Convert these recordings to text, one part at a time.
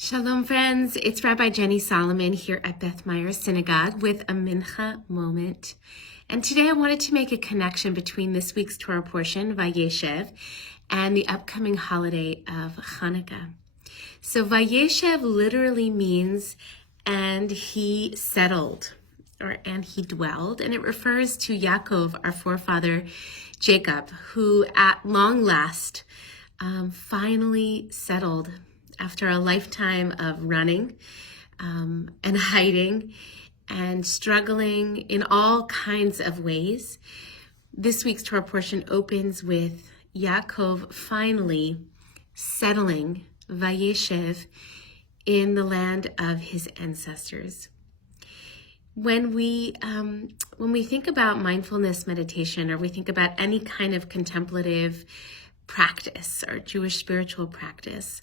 Shalom, friends. It's Rabbi Jenny Solomon here at Beth Meyer Synagogue with a Mincha moment. And today I wanted to make a connection between this week's Torah portion, Vayeshev, and the upcoming holiday of Hannukah. So Vayeshev literally means, and he settled, and he dwelled. And it refers to Yaakov, our forefather Jacob, who at long last finally settled after a lifetime of running and hiding and struggling in all kinds of ways. This week's Torah portion opens with Yaakov finally settling, Vayeshev, in the land of his ancestors. When we think about mindfulness meditation, or we think about any kind of contemplative practice or Jewish spiritual practice,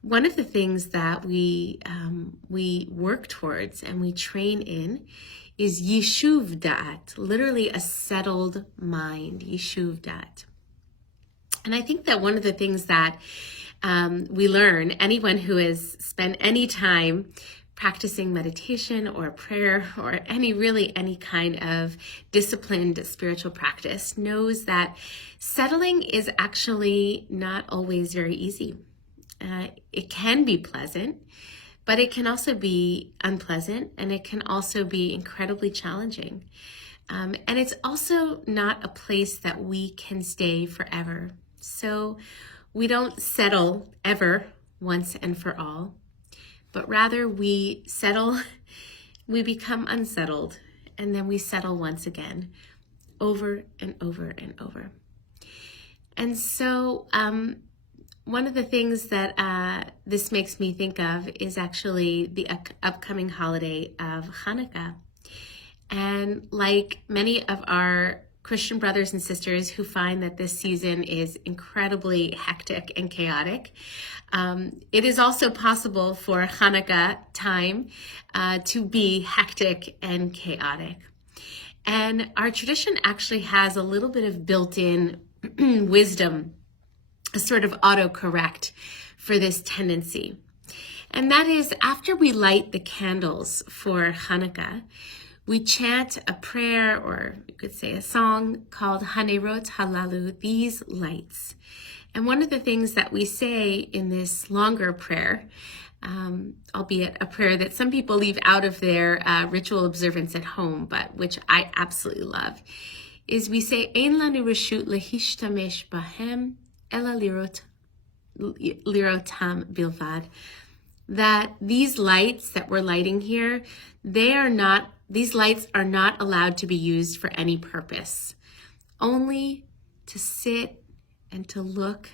one of the things that we work towards and we train in is yishuv da'at, literally a settled mind, yishuv da'at. And I think that one of the things that we learn, anyone who has spent any time practicing meditation or prayer or any kind of disciplined spiritual practice, knows that settling is actually not always very easy. It can be pleasant, but it can also be unpleasant, and it can also be incredibly challenging. And it's also not a place that we can stay forever. So we don't settle ever once and for all, but rather we settle, we become unsettled, and then we settle once again, over and over and over. And so, one of the things that this makes me think of is actually the upcoming holiday of Hannukah. And like many of our Christian brothers and sisters who find that this season is incredibly hectic and chaotic, it is also possible for Hannukah time to be hectic and chaotic. And our tradition actually has a little bit of built-in wisdom, a sort of autocorrect for this tendency. And that is, after we light the candles for Hannukah, we chant a prayer, or you could say a song called Hanerot Halalu, these lights. And one of the things that we say in this longer prayer, albeit a prayer that some people leave out of their ritual observance at home, but which I absolutely love, is we say, Ein lanu reshut lehishtamesh bahem ela lirotam bilvad, that these lights that we're lighting here, these lights are not allowed to be used for any purpose, only to sit and to look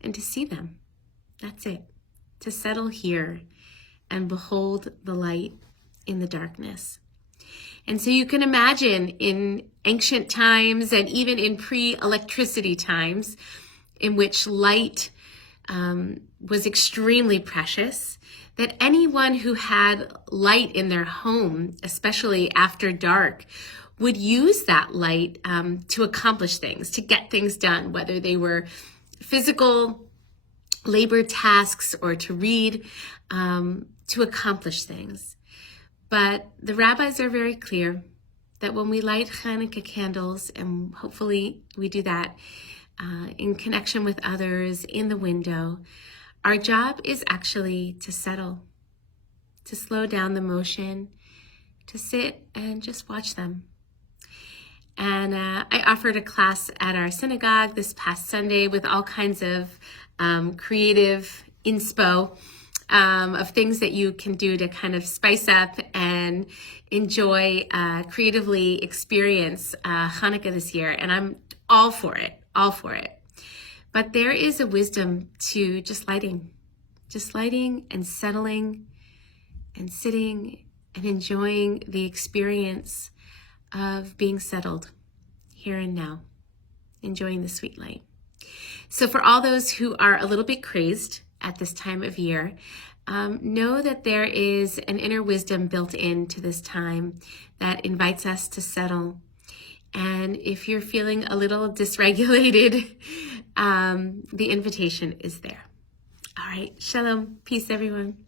and to see them. That's it. To settle here and behold the light in the darkness. And so you can imagine in ancient times and even in pre-electricity times, in which light was extremely precious, that anyone who had light in their home, especially after dark, would use that light to accomplish things, to get things done, whether they were physical labor tasks or to read, to accomplish things. But the rabbis are very clear that when we light Hanukkah candles, and hopefully we do that in connection with others in the window, our job is actually to settle, to slow down the motion, to sit and just watch them. And I offered a class at our synagogue this past Sunday with all kinds of creative inspo of things that you can do to kind of spice up and enjoy, creatively experience Hanukkah this year. And I'm all for it. But there is a wisdom to just lighting and settling and sitting and enjoying the experience of being settled here and now, enjoying the sweet light. So for all those who are a little bit crazed at this time of year, know that there is an inner wisdom built into this time that invites us to settle. And if you're feeling a little dysregulated, the invitation is there. All right, shalom, peace everyone.